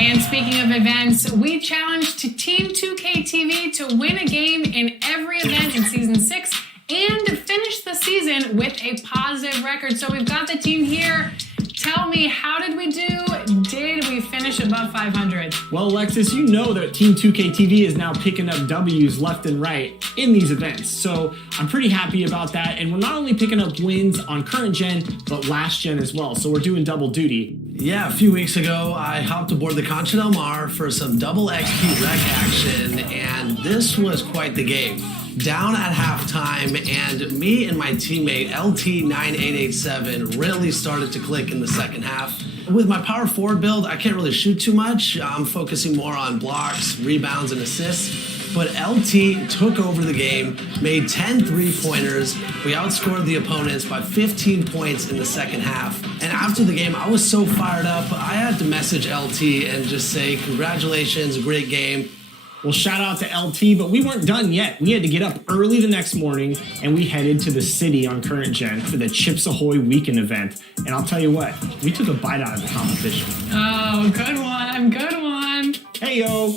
And speaking of events, we challenged Team 2K TV to win a game in every event in Season 6 and to finish the season with a positive record. So we've got the team here. Tell me, how did we do? Did we finish above 500? Well, Alexis, you know that Team 2K TV is now picking up W's left and right in these events. So I'm pretty happy about that. And we're not only picking up wins on current gen, but last gen as well. So we're doing double duty. Yeah, a few weeks ago, I hopped aboard the Concha Del Mar for some double XP rec action, and this was quite the game. Down at halftime, and me and my teammate LT9887 really started to click in the second half. With my power forward build, I can't really shoot too much. I'm focusing more on blocks, rebounds, and assists. But LT took over the game, made 10 three-pointers. We outscored the opponents by 15 points in the second half. And after the game, I was so fired up, I had to message LT and just say, congratulations, great game. Well, shout out to LT, but we weren't done yet. We had to get up early the next morning, and we headed to the city on current gen for the Chips Ahoy weekend event. And I'll tell you what, we took a bite out of the competition. Oh, good one, good one. Hey, yo.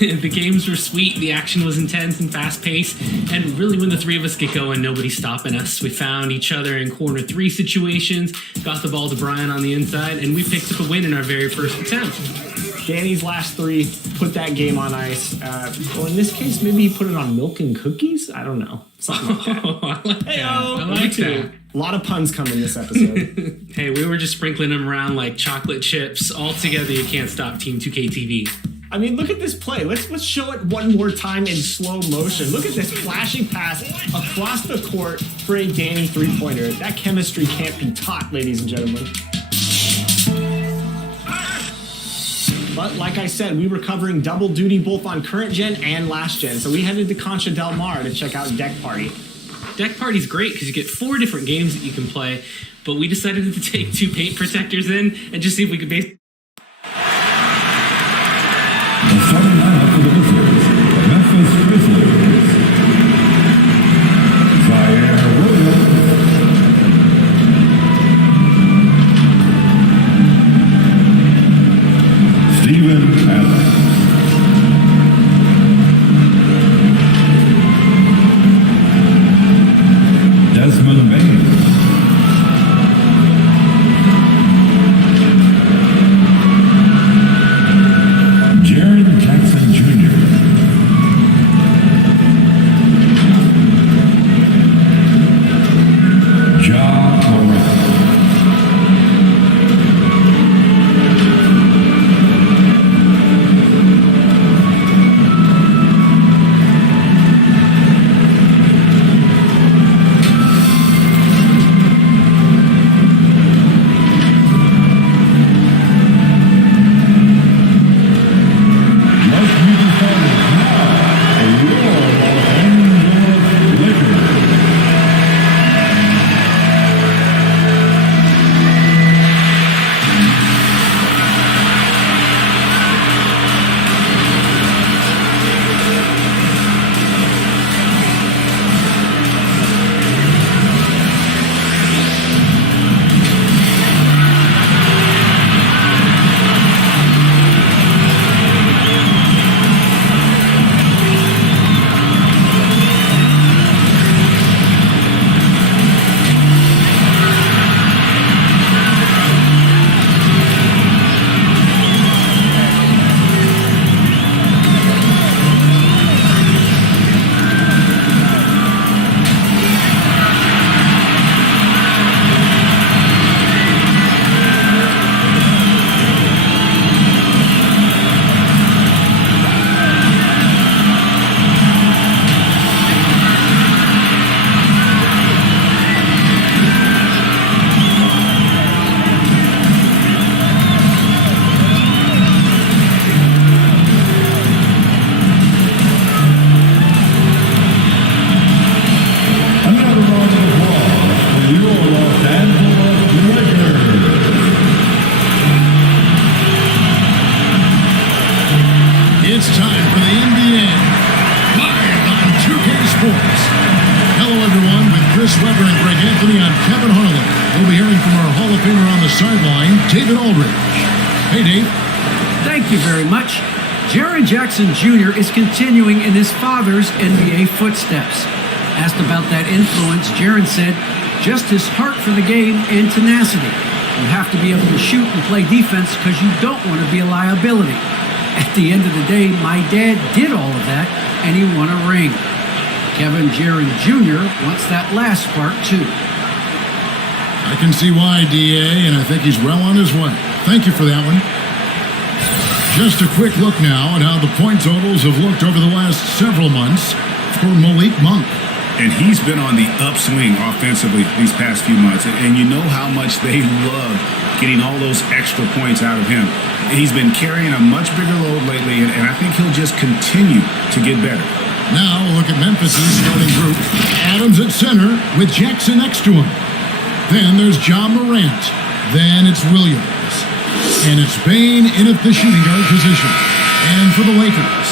The games were sweet, the action was intense and fast-paced, and really when the three of us get going, nobody's stopping us. We found each other in corner 3 situations, got the ball to Brian on the inside, and we picked up a win in our very first attempt. Danny's last 3 put that game on ice. Well, in this case, maybe he put it on milk and cookies? I don't know. Something like that. Oh, I like that. Hey-o, I like that. A lot of puns coming this episode. Hey, we were just sprinkling them around like chocolate chips. All together, you can't stop Team 2K TV. I mean, look at this play. Let's show it one more time in slow motion. Look at this flashing pass across the court for a Danny three-pointer. That chemistry can't be taught, ladies and gentlemen. But like I said, we were covering double duty both on current gen and last gen. So we headed to Concha Del Mar to check out Deck Party. Deck Party's great because you get 4 different games that you can play, but we decided to take 2 paint protectors in and just see if we could base. The starting lineup for the Wizards, the Memphis Grizzlies. Zaire Williams. Steven Adams. Desmond Bain. Jaren Jackson Jr. Ja Morant. We'll be hearing from our Hall of Famer on the sideline, David Aldridge. Hey, Dave. Thank you very much. Jaren Jackson Jr. is continuing in his father's NBA footsteps. Asked about that influence, Jaren said, just his heart for the game and tenacity. You have to be able to shoot and play defense because you don't want to be a liability. At the end of the day, my dad did all of that, and he won a ring. Kevin Jaren Jr. wants that last part, too. I can see why, DA, and I think he's well on his way. Thank you for that one. Just a quick look now at how the point totals have looked over the last several months for Malik Monk. And he's been on the upswing offensively these past few months. And you know how much they love getting all those extra points out of him. He's been carrying a much bigger load lately, and I think he'll just continue to get better. Now we'll look at Memphis' starting group. Adams at center with Jackson next to him. Then there's John Morant. Then it's Williams. And it's Bane in at the shooting guard position. And for the Lakers,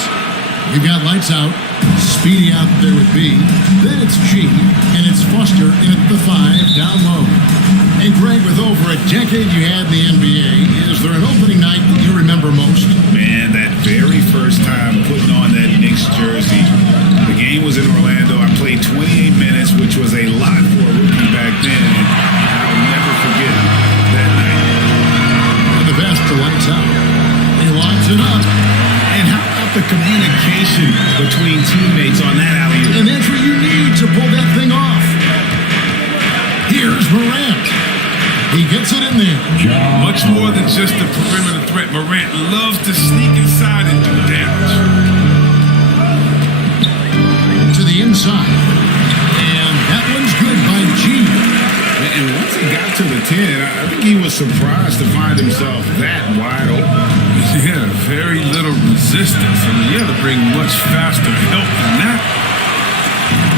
we've got lights out. Speedy out there with B. Then it's G. And it's Foster in at the 5 down low. Hey, Greg, with over a decade you had in the NBA, is there an opening night that you remember most? Man, that very first time putting on that Knicks jersey. The game was in Orlando. I played 28 minutes, which was a lot for a rookie back then. And I'll never forget that night. And the best, the lights out. He locks it up. And how about the communication between teammates on that alley-oop? An entry you need to pull that thing off. Here's Morant. He gets it in there. Much more than just a perimeter threat. Morant loves to sneak inside and do damage. To the inside. And that one's good by G. And once he got to the 10, I think he was surprised to find himself that wide open. Yeah, very little resistance. I mean, you have to bring much faster help than that.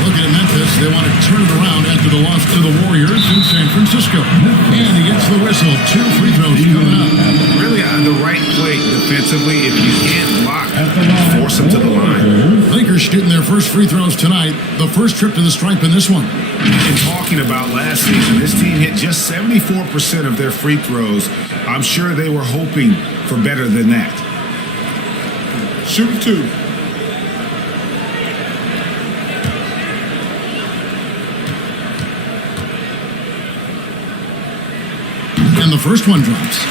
Looking at Memphis, they want to turn it around after the loss to the Warriors in San Francisco. And he gets the whistle. 2 free throws coming up. Really the right play defensively. If you can't block, force them to the line. Lakers shooting their first free throws tonight. The first trip to the stripe in this one. And talking about last season, this team hit just 74% of their free throws. I'm sure they were hoping for better than that. Shoot 2. And the first one drops.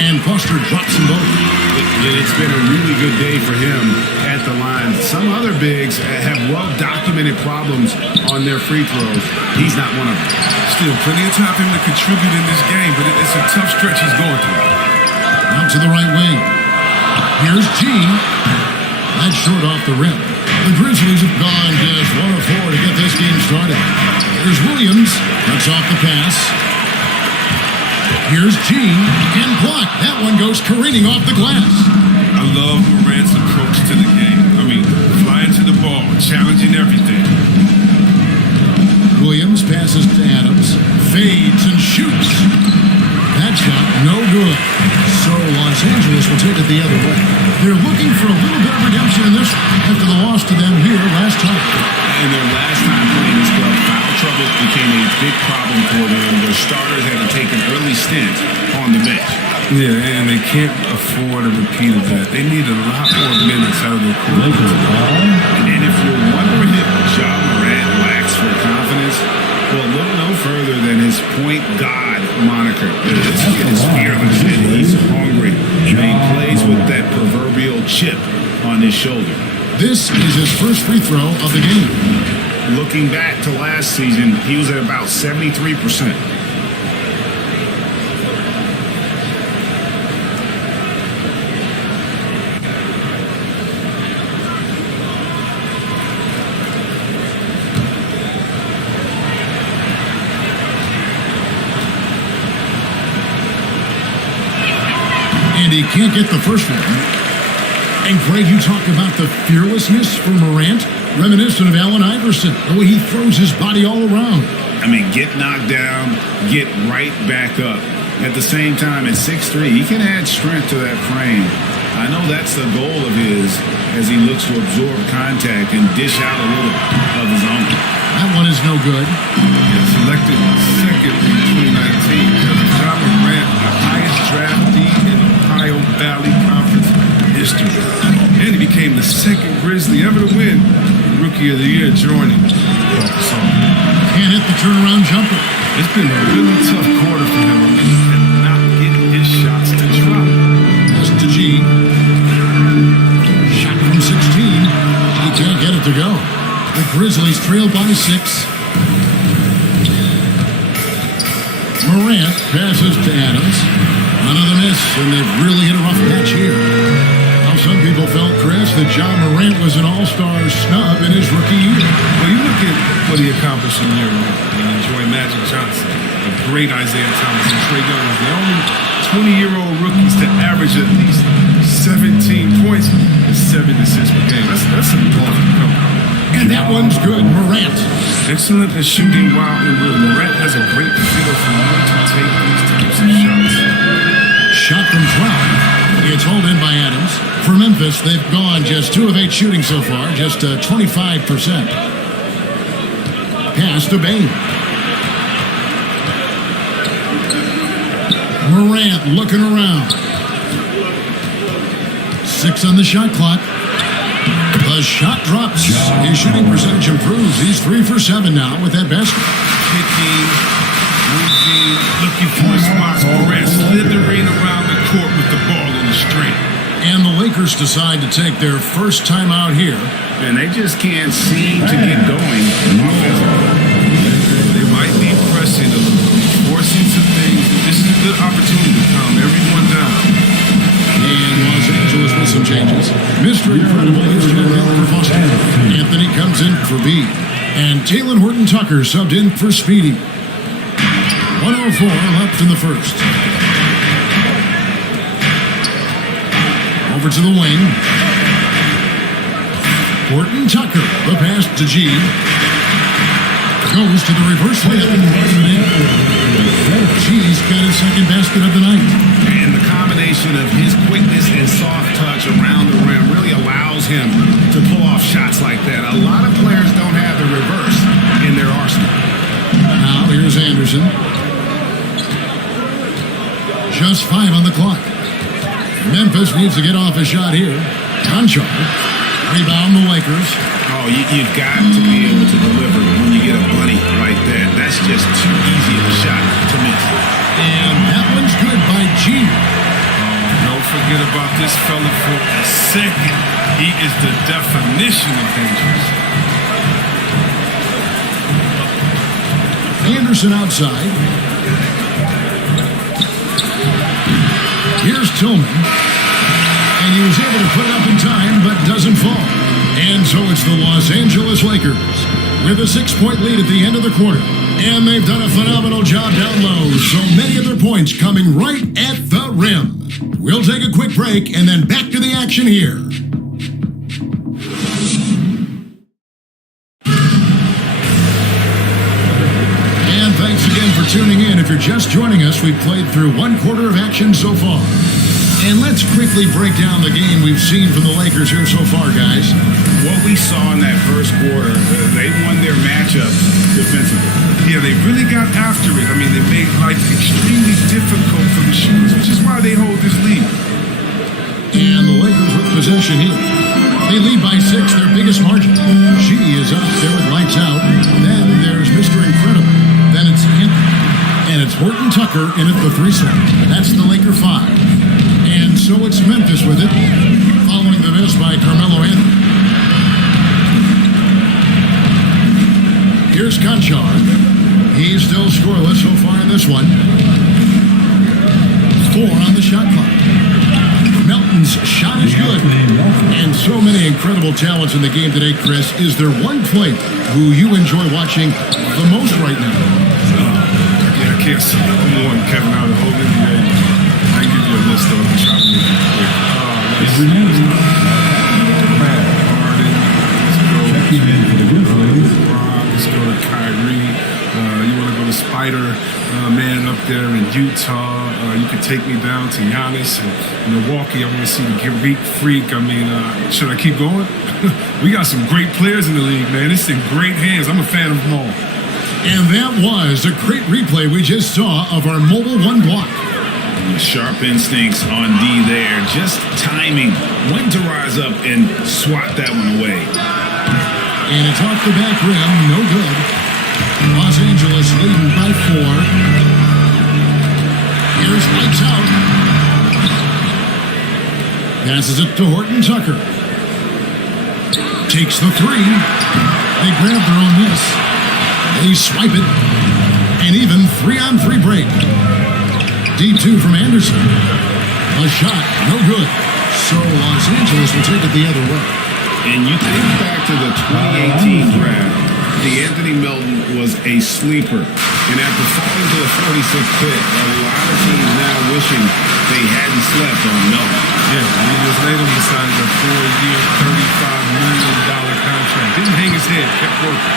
And Foster drops them both. It's been a really good day for him at the line. Some other bigs have well-documented problems on their free throws. He's not one of them. Still plenty of time for him to contribute in this game, but it's a tough stretch he's going through. Out to the right wing. Here's G. That's short off the rim. The Grizzlies have gone just 1 of 4 to get this game started. Here's Williams. Cuts off the pass. Here's G. And blocked. That one goes careening off the glass. I love Morant's approach to the game. I mean, flying to the ball, challenging everything. Williams passes to Adams. Fades and shoots. That shot no good. So Los Angeles will take it the other way. They're looking for a little bit of redemption in this after the loss to them here last time. And their last time playing this club, foul trouble became a big problem for them. Their starters had to take an early stint on the bench. Yeah, and they can't afford a repeat of that. They need a lot more minutes out of their core. And if you're wondering if Ja Morant lacks for confidence, well, look no further than his point guard moniker. This kid is fearless and he's hungry. And he plays with that proverbial chip on his shoulder. This is his first free throw of the game. Looking back to last season, he was at about 73%. And he can't get the first one. And Greg, you talk about the fearlessness for Morant, reminiscent of Allen Iverson, the way he throws his body all around. I mean, get knocked down, get right back up. At the same time, at 6'3", he can add strength to that frame. I know that's the goal of his as he looks to absorb contact and dish out a little of his own. That one is no good. Selected second in 2019 because of Ja Morant, the highest draft pick in Ohio Valley Conference history. And he became the second Grizzly ever to win Rookie of the Year, joining Paul Gasol. Can't hit the turnaround jumper. It's been a really tough quarter for him and not getting his shots to drop. Pass to G. Shot from 16. He can't get it to go. The Grizzlies trail by 6. Morant passes to Adams. Another miss, and they've really hit a rough patch here. Now, some people felt, Chris, that Ja Morant was an all-star snub in his rookie year. Well, you look at what he accomplished in Europe and enjoy Magic Johnson, a great Isaiah Thomas, and Trae Young was the only 20-year-old rookies to average at least 17 points and 7 assists per game. That's some ball to come. And that one's good. Morant. Excellent at shooting wild and real. Morant has a great feel for when to take these types of shots. Shot from 12. It's hauled in by Adams. For Memphis, they've gone just 2 of 8 shooting so far, just 25%. Pass to Bane. Morant looking around. 6 on the shot clock. The shot drops. His shooting percentage improves. He's 3 for 7 now with that basket. Kicking, moving, looking for his spots. Morant slithering around the court with the ball on the string. And the Lakers decide to take their first time out here. And they just can't seem to get going offensively. They might be pressing a little, forcing some things. This is a good opportunity to calm everyone down. And Los Angeles with some changes. Mr. Incredible is in for Boston. Anthony comes in for B. And Talen Horton-Tucker subbed in for Speedy. 1:04 left in the first. Over to the wing. Horton-Tucker, the pass to G. Goes to the reverse layup and runs it in. G's got his second basket of the night. And the combination of his quickness and soft touch around the rim really allows him to pull off shots like that. A lot of players don't have the reverse in their arsenal. Now here's Anderson. Just 5 on the clock. Memphis needs to get off a shot here. Conchar. Rebound the Lakers. Oh, you've got to be able to deliver when you get a buddy like that. That's just too easy of a shot to miss. And that one's good by G. Don't forget about this fella for a second. He is the definition of dangerous. Anderson outside. Here's Tillman. And he was able to put it up in time, but doesn't fall. And so it's the Los Angeles Lakers with a 6-point lead at the end of the quarter. And they've done a phenomenal job down low. So many of their points coming right at the rim. We'll take a quick break and then back to the action here. And thanks again for tuning in. If you're just joining us, we've played through 1 quarter of action so far. And let's quickly break down the game we've seen from the Lakers here so far, guys. What we saw in that first quarter, they won their matchup defensively. Yeah, they really got after it. I mean, they made life extremely difficult for the shooters, which is why they hold this lead. And the Lakers with possession here. They lead by 6, their biggest margin. G is up there with lights out. Then there's Mr. Incredible. Then it's Anthony. And it's Horton-Tucker in at the 3 slot. That's the Laker 5. And so it's Memphis with it, following the miss by Carmelo Anthony. Here's Conchar. He's still scoreless so far in this one. 4 on the shot clock. Melton's shot is good. And so many incredible talents in the game today, Chris. Is there one player who you enjoy watching the most right now? Yeah, I can't say more than Kevin out of Hogan. I can give you a list of them. Try to make it quick. Let's go. Let's go to Kyrie. You want to go to Spider? Spider Man up there in Utah. You could take me down to Giannis and Milwaukee. I want to see the Greek Freak. I mean, should I keep going? We got some great players in the league, man. It's in great hands. I'm a fan of them all. And that was a great replay we just saw of our Mobile One block. Sharp instincts on D there. Just timing when to rise up and swat that one away. And it's off the back rim. No good. Los Angeles leading by 4. Here's lights out. Passes it to Horton Tucker. Takes the 3. They grab their own miss. They swipe it. And even 3-on-3 break. D2 from Anderson. A shot, no good. So Los Angeles will take it the other way. And you think back to the 2018 draft, DeAnthony Melton was a sleeper. And after falling to the 46th pick, a lot of teams now wishing they hadn't slept on Melton. Yeah, he just later decided a 4-year, $35 million contract. Didn't hang his head, kept working.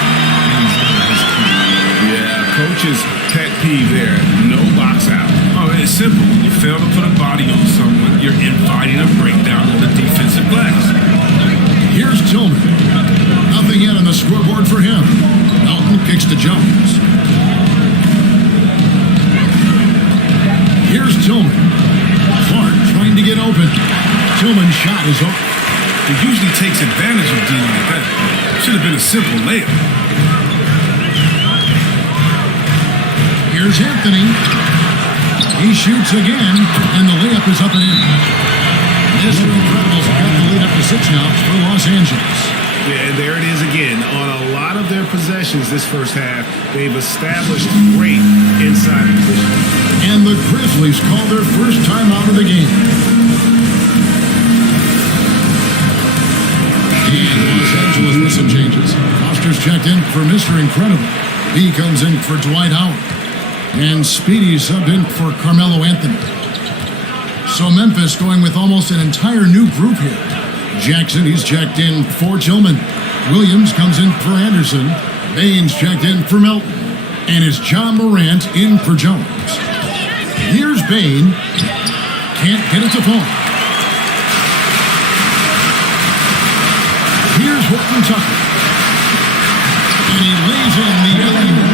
Yeah, coach's pet peeve there, no box out. Oh, it's simple. You fail to put a body on someone, you're inviting a breakdown on the defensive glass. Here's Tillman. Nothing yet on the scoreboard for him. Melton kicks to Jones. Here's Tillman. Clark trying to get open. Tillman's shot is off. He usually takes advantage of D like that. Should have been a simple layup. Here's Anthony. He shoots again, and the layup is up and in. Mr. Incredibles got the lead up to 6 now for Los Angeles. Yeah, and there it is again. On a lot of their possessions this first half, they've established great inside position. And the Grizzlies call their first time out of the game. And Los Angeles with some changes. Foster's checked in for Mr. Incredible. He comes in for Dwight Howard. And Speedy subbed in for Carmelo Anthony. So Memphis going with almost an entire new group here. Jackson, he's checked in for Tillman. Williams comes in for Anderson. Baines checked in for Melton. And it's John Morant in for Jones. Here's Bain. Can't get it to fall. Here's Horton Tucker. And he lays in the alley-oop.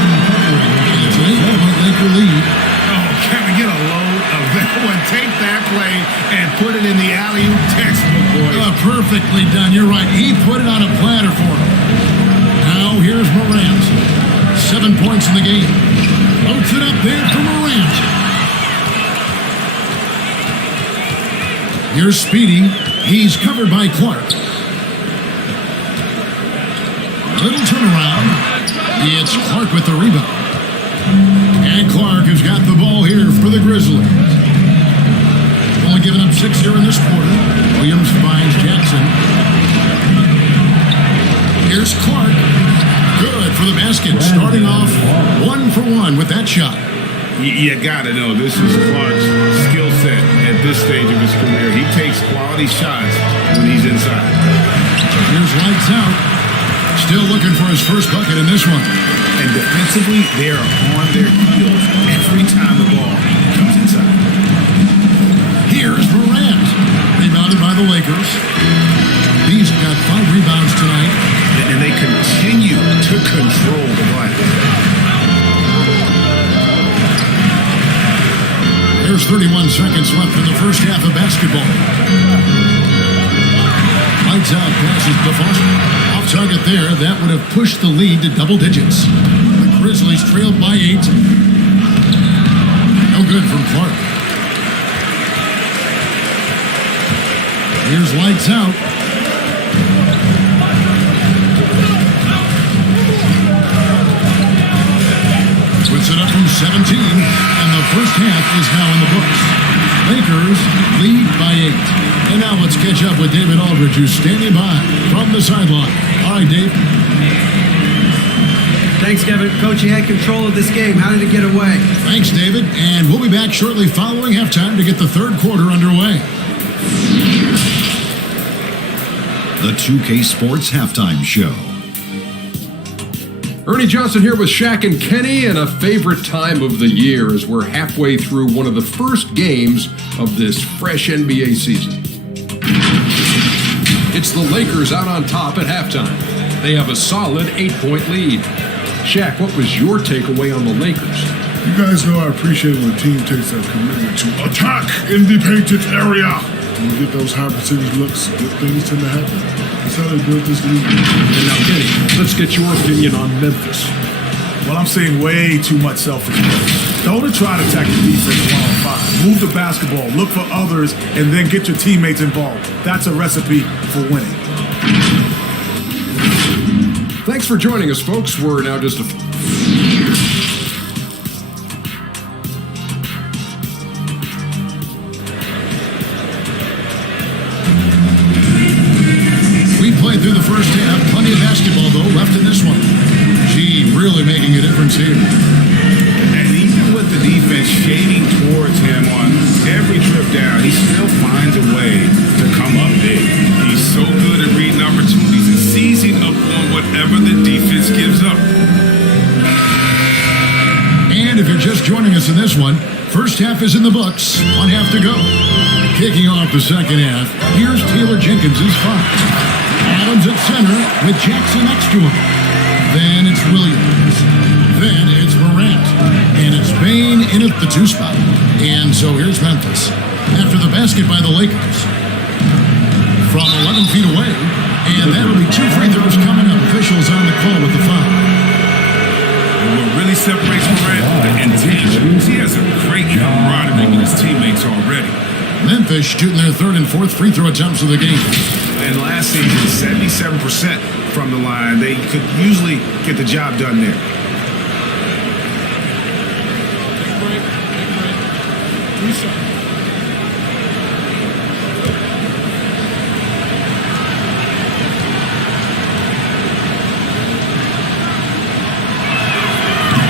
It's an 8-point Laker lead. Oh, can we get a load of that one? Take that play and put it in the alley-oop textbook, boys. Perfectly done. You're right. He put it on a platter for him. Now here's Morant. 7 points in the game. Floats it up there for Morant. Here's Speedy. He's covered by Clark. Little turnaround. It's Clark with the rebound. And Clark has got the ball here for the Grizzlies. Only giving up 6 here in this quarter. Williams finds Jackson. Here's Clark. Good for the basket. Starting off 1 for 1 with that shot. You gotta know, this is Clark's skill set at this stage of his career. He takes quality shots when he's inside. Here's lights out. Still looking for his first bucket in this one. And defensively, they are on their heels every time the ball comes inside. Here's Morant. Rebounded by the Lakers. He's got 5 rebounds tonight. And they continue to control the glass. There's 31 seconds left in the first half of basketball. Lights out, passes to Foster. Off target there, that would have pushed the lead to double digits. The Grizzlies trailed by 8. No good from Clark. Here's lights out. Puts it up from 17, and the first half is now in the books. Lakers lead by 8. And now let's catch up with David Aldridge, who's standing by from the sideline. All right, Dave. Thanks, Kevin. Coach, you had control of this game. How did it get away? Thanks, David. And we'll be back shortly following halftime to get the third quarter underway. The 2K Sports Halftime Show. Ernie Johnson here with Shaq and Kenny, and a favorite time of the year as we're halfway through one of the first games of this fresh NBA season. It's the Lakers out on top at halftime. They have a solid 8-point lead. Shaq, what was your takeaway on the Lakers? You guys know I appreciate when a team takes that commitment to attack in the painted area. When you get those high percentage looks, good things tend to happen. That's how they built this league. And now, Kenny, let's get your opinion on Memphis. Well, I'm seeing way too much selfishness. Don't try to attack the defense one-on-five. Move the basketball, look for others, and then get your teammates involved. That's a recipe for winning. Thanks for joining us, folks. We're now just We played through the first half. Plenty of basketball, though, left in this one. Gee, really making a difference here. And even with the defense shading towards him on every trip down, he still finds a way to come up big. He's so good at reading opportunities and seizing up on whatever the defense gives up. And if you're just joining us in this one, first half is in the books. 1 half to go. Kicking off the second half, here's Taylor Jenkins' five. Adams at center with Jackson next to him. Then it's Williams. Then it's Morant. And it's Bane in at the 2 spot. And so here's Memphis. After the basket by the Lakers. From 11 feet away. And that'll be 2 free throws coming up. Officials on the call with the foul. And what really separates Morant, the intentions. He has a great camaraderie with his teammates already. Memphis shooting their 3rd and 4th free throw attempts of the game. And last season, 77% from the line. They could usually get the job done there.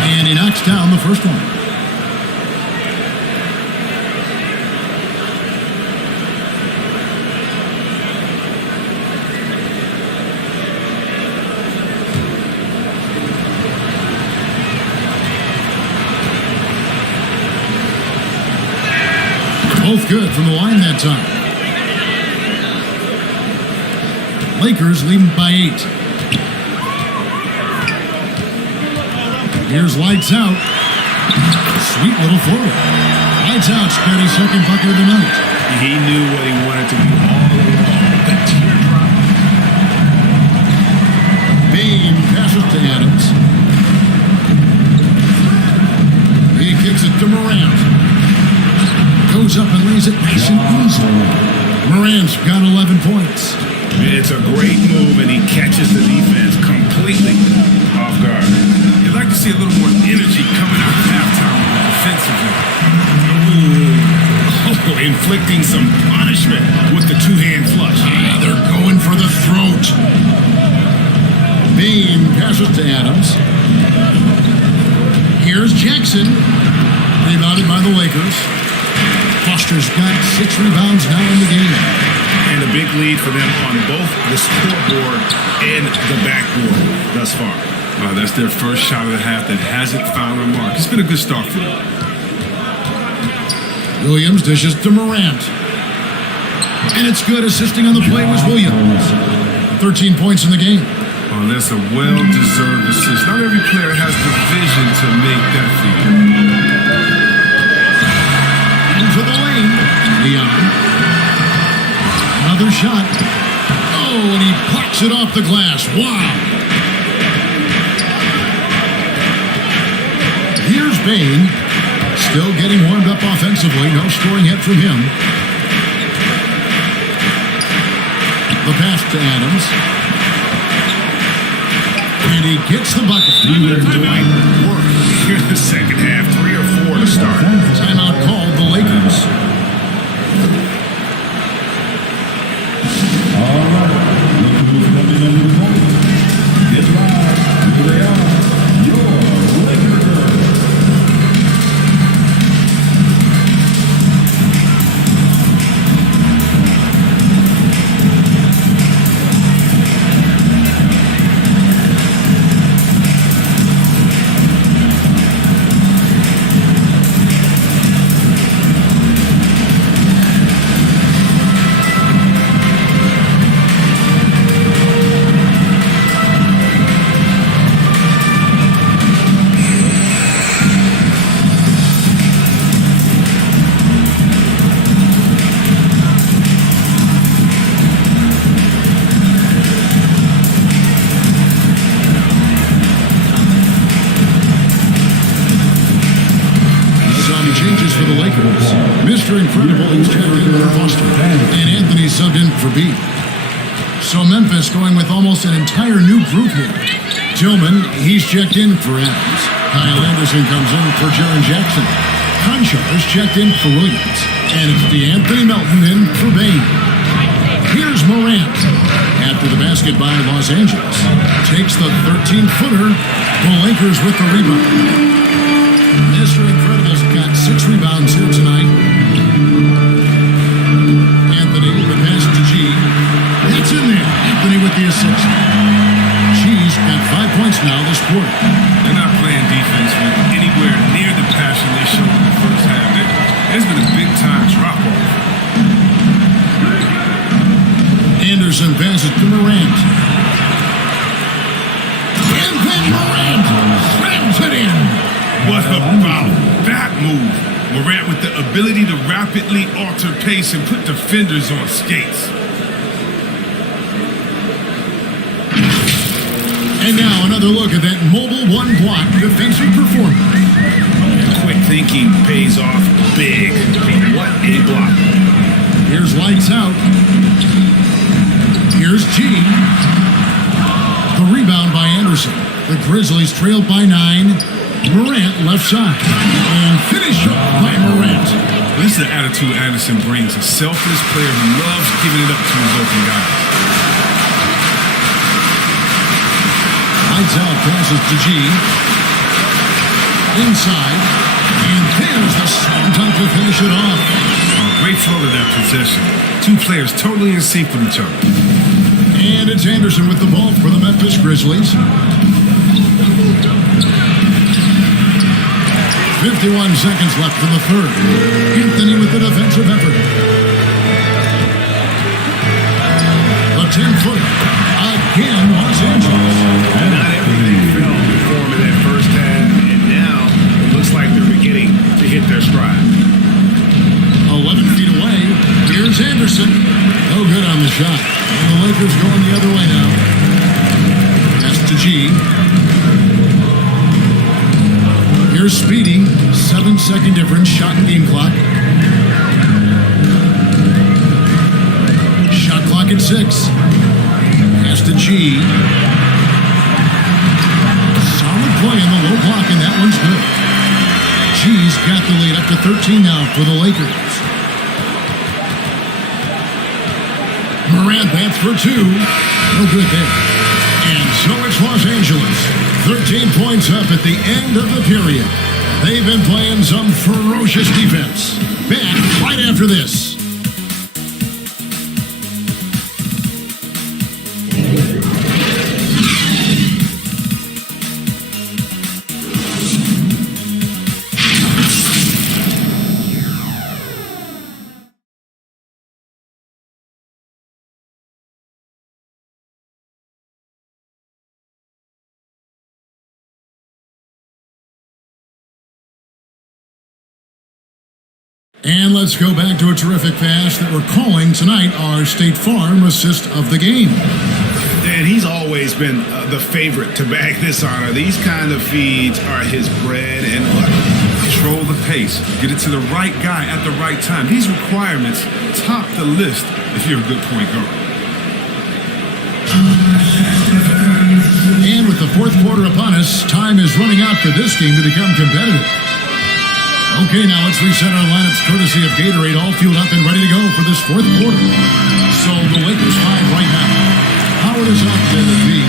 And he knocks down the first one. Both good from the line that time. Lakers leading by 8. Here's Lights Out. Sweet little forward. Lights Out's got his 2nd bucket of the night. He knew what he wanted to do all along. That teardrop. Bane passes to Adams. He kicks it to Morant. Goes up and lays it nice and easy. Morant's got 11 points. It's a great move, and he catches the defense completely off guard. You'd like to see a little more energy coming out of halftime offensively. Oh, inflicting some punishment with the 2-hand flush. They're going for the throat. Bane passes to Adams. Here's Jackson. Rebounded by the Lakers. Foster's got 6 rebounds now in the game. And a big lead for them on both the scoreboard and the backboard thus far. That's their first shot of the half that hasn't found a mark. It's been a good start for them. Williams dishes to Morant. And it's good. Assisting on the play was Williams. 13 points in the game. Oh, that's a well-deserved assist. Not every player has the vision to make that feat. Into the lane. Leon. Another shot. Oh, and he plucks it off the glass. Wow. Here's Bane. Still getting warmed up offensively. No scoring yet from him. The pass to Adams. And he gets the bucket. Might work here in the second half. 3 or 4 to start. Timeout called the Lakers. All right. Look who's coming into the point. Get live. Here they are. Your Lakers. Mr. Incredible, he's checked in for Foster. And Anthony subbed in for B. So Memphis going with almost an entire new group here. Tillman, he's checked in for Adams. Kyle Anderson comes in for Jaren Jackson. Concho is checked in for Williams. And it's DeAnthony Melton in for Bain. Here's Morant. After the basket by Los Angeles. Takes the 13-footer. The Lakers with the rebound. Mr. Incredible's got 6 rebounds here tonight. Anthony, the pass to G. That's in there. Anthony with the assist. G's got 5 points now this quarter. They're not playing defense with anywhere near the passion they showed in the first half. There's been a big-time drop-off. Anderson passes to Morant. And then Morant threads it in. What about that move? Morant with the ability to rapidly alter pace and put defenders on skates. And now another look at that mobile one-block defensive performance. Quick thinking pays off big. What a block. Here's lights out. Here's G. The rebound by Anderson. The Grizzlies trailed by 9. Morant left side. And finished up by Morant. This is the attitude Anderson brings. A selfless player who loves giving it up to his open guys. Lights out passes to G. Inside. And there's the slam dunk to finish it off. Great flow to that possession. 2 players totally in sync with each other. And it's Anderson with the ball for the Memphis Grizzlies. 51 seconds left in the third. Anthony with the defensive effort. The 10-footer. Again, Los Angeles. Not everything fell for him in that first half, and now it looks like they're beginning to hit their stride. 11 feet away. Here's Anderson. No good on the shot. And the Lakers going the other way now. That's to G. Here's Speedy. 7-second difference. Shot and game clock. Shot clock at 6. Pass to G. Solid play in the low block, and that one's good. G's got the lead up to 13 now for the Lakers. Morant bats for 2. No good there. And so it's Los Angeles. 13 points up at the end of the period. They've been playing some ferocious defense. Back right after this. And let's go back to a terrific pass that we're calling tonight our State Farm assist of the game. And he's always been the favorite to bag this honor. These kind of feeds are his bread and butter. Control the pace, get it to the right guy at the right time. These requirements top the list if you're a good point guard. And with the fourth quarter upon us, time is running out for this game to become competitive. Okay, now let's reset our lineups courtesy of Gatorade, all fueled up and ready to go for this fourth quarter. So the Lakers 5 right now. Howard is out there to B.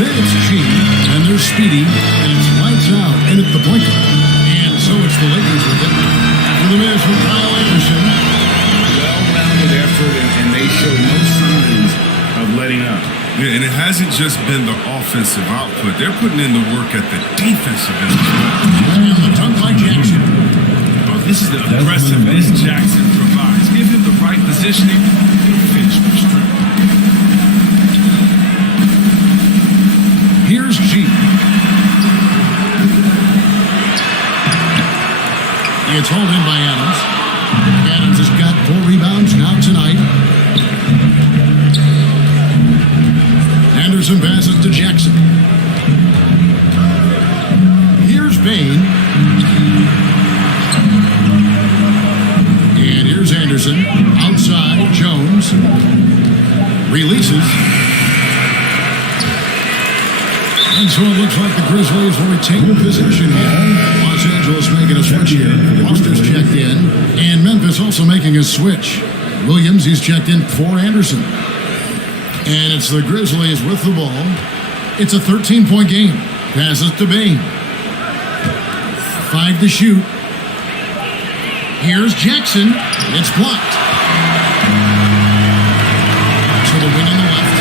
Then it's G. And there's Speedy. And it's lights out. And it's the point guard. And so it's the Lakers with it. After the miss from Kyle Anderson. Well-rounded effort, and they show no signs of letting up. Yeah, and it hasn't just been the offensive output. They're putting in the work at the defensive end. And the dunk by Jackson. This is the aggressiveness Jackson provides. Give him the right positioning, he'll finish the strip. Here's G. It's hauled in by Adams. Adams has got 4 rebounds now tonight. Anderson passes to Jackson. Here's Bain. Anderson. Outside, Jones. Releases. And so it looks like the Grizzlies will retain possession here. Los Angeles making a switch here. Foster's checked in. And Memphis also making a switch. Williams, he's checked in for Anderson. And it's the Grizzlies with the ball. It's a 13-point game. Passes to Bane. 5 to shoot. Here's Jackson. It's blocked. So the wing on the left.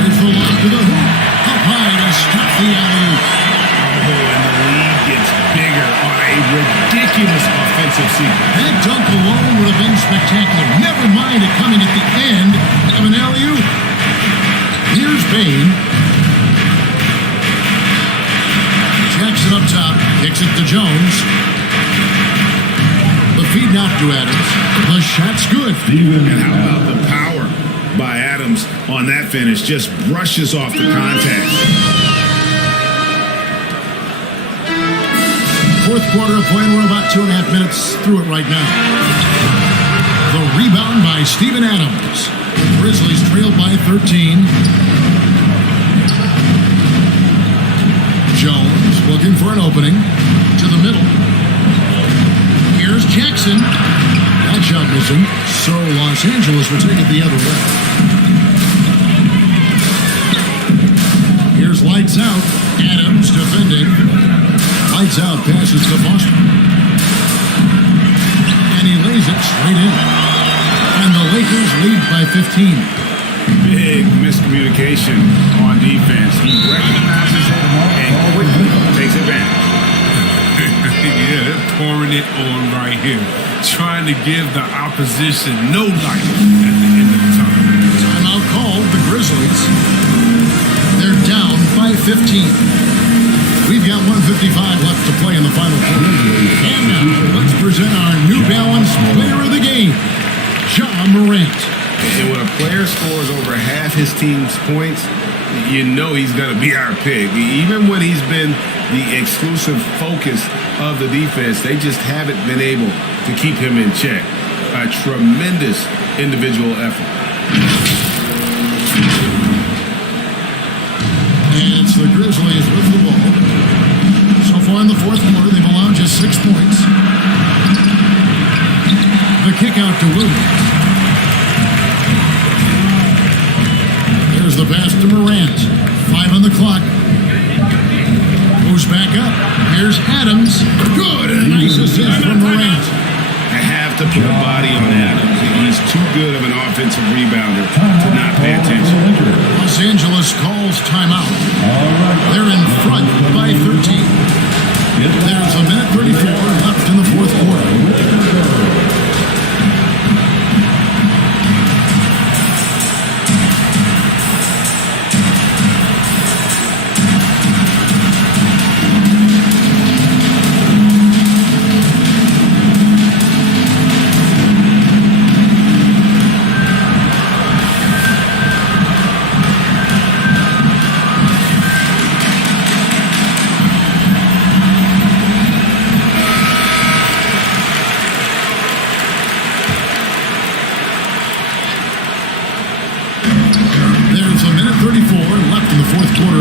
There's the lob to the hoop. Up high to stop the alley-oop. Oh, and the lead gets bigger on a ridiculous offensive sequence. That dunk alone would have been spectacular. Never mind it coming at the end of an alley-oop. Here's Bane. Jackson up top. Kicks it to Jones. The feed not to Adams. The shot's good. And how about the power by Adams on that finish? Just brushes off the contact. Fourth quarter of play, and we're about 2.5 minutes through it right now. The rebound by Steven Adams. The Grizzlies trailed by 13. Jones looking for an opening to the middle. Here's Jackson. That shot missing. So Los Angeles will take it the other way. Here's lights out. Adams defending. Lights out, passes to Foster. And he lays it straight in. And the Lakers lead by 15. Big miscommunication on defense. He recognizes it and quickly takes advantage. Yeah, they're pouring it on right here. Trying to give the opposition no life at the end of the time. Timeout called, the Grizzlies. They're down by 15. We've got 1:55 left to play in the final quarter. And now, let's present our New Balance Player of the Game, Ja Morant. And when a player scores over half his team's points, you know he's going to be our pick. Even when he's been the exclusive focus of the defense, they just haven't been able to keep him in check. A tremendous individual effort. And it's the Grizzlies with the ball. So far in the fourth quarter, they've allowed just 6 points. The kick out to Williams. There's the pass to Morant. 5 on the clock. Moves back up. Here's Adams. Good. And a nice assist from Morant. I have to put a body on Adams. He's too good of an offensive rebounder to not pay attention. Los Angeles calls timeout. They're in front by 13. There's a minute 34 left in the fourth quarter.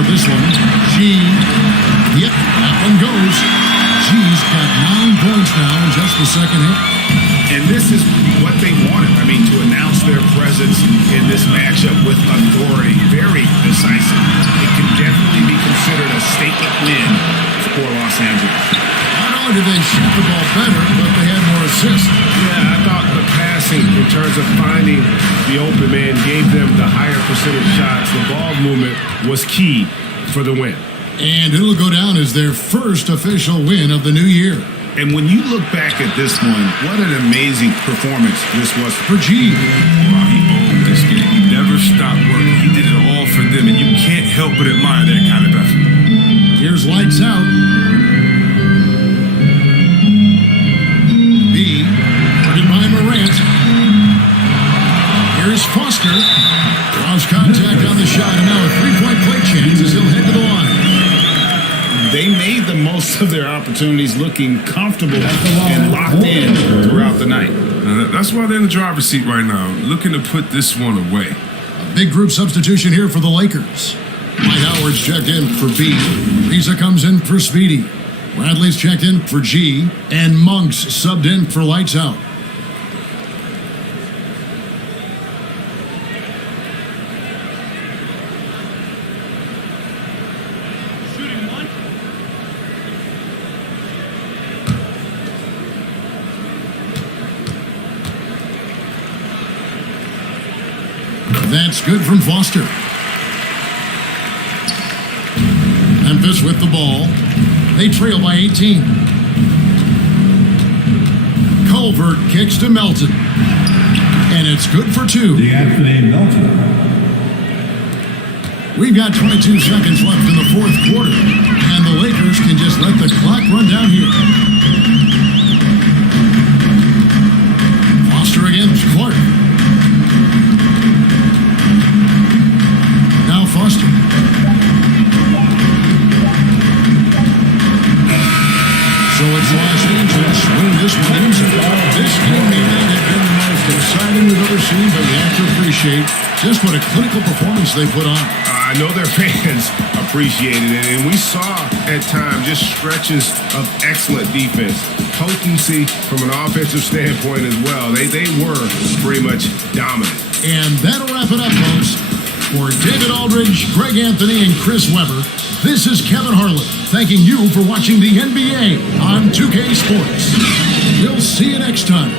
This one, G. Yep, that one goes. G's got 9 points now in just the second hit. And this is what they wanted. I mean, to announce their presence in this matchup with authority. Very decisive. It can definitely be considered a statement win for Los Angeles. Not only did they shoot the ball better, but they had more assists. Yeah, I thought the passing in terms of finding the open man gave them the higher percentage shots. The ball movement was key for the win. And it'll go down as their first official win of the new year. And when you look back at this one, what an amazing performance this was for G. Wow, he owned this game. He never stopped working. He did it all for them, and you can't help but admire that kind of effort. Here's lights out. B. Guarded by Morant. Here's Foster. Lost contact on the shot, and now a 3-point play chance as he'll head to the line. They made the most of their opportunities, looking comfortable and locked in throughout the night. That's why they're in the driver's seat right now, looking to put this one away. A big group substitution here for the Lakers. Mike Howard's checked in for B. Risa comes in for Speedy. Bradley's checked in for G. And Monk's subbed in for Lights Out. That's good from Foster. Memphis with the ball. They trail by 18. Culver kicks to Melton. And it's good for 2. DeAnthony Melton. We've got 22 seconds left in the fourth quarter. And the Lakers can just let the clock run down here. Foster against Clark. Now Foster. So it's Los Angeles win this one easy. This game may not have been the most exciting we've ever seen, but you have to appreciate just what a clinical performance they put on. I know their fans appreciated it, and we saw at times just stretches of excellent defense. Potency from an offensive standpoint as well. They were pretty much dominant. And that'll wrap it up, folks. For David Aldridge, Greg Anthony, and Chris Webber, this is Kevin Harlan thanking you for watching the NBA on 2K Sports. We'll see you next time.